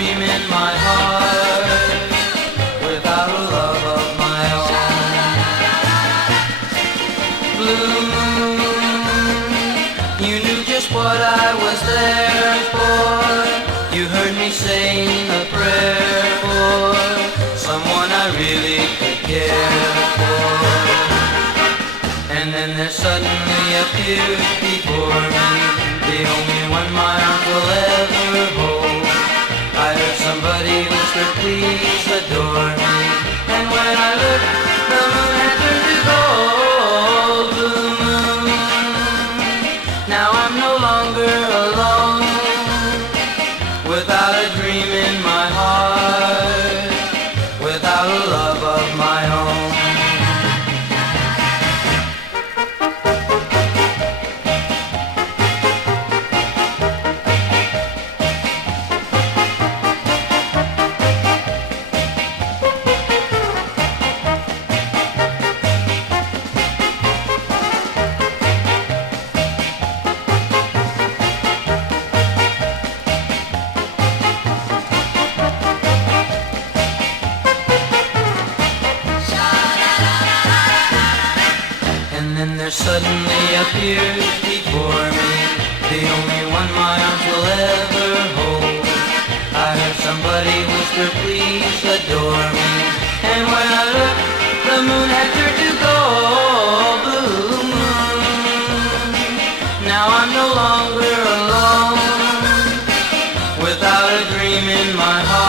dream in my heart, without a love of my own. Blue moon, you knew just what I was there for. You heard me saying a prayer for someone I really could care for. And then there suddenly appeared before me the only one my arms will ever hold. I heard somebody whisper, please adore me. And when I looked, the moon had turned to gold. Blue moon, now I'm no longer alone, without a dream in my heart, without a love of my own. And then there suddenly appeared before me the only one my arms will ever hold. I heard somebody whisper, please adore me. And when I looked, the moon had turned to gold. Blue moon, now I'm no longer alone, without a dream in my heart.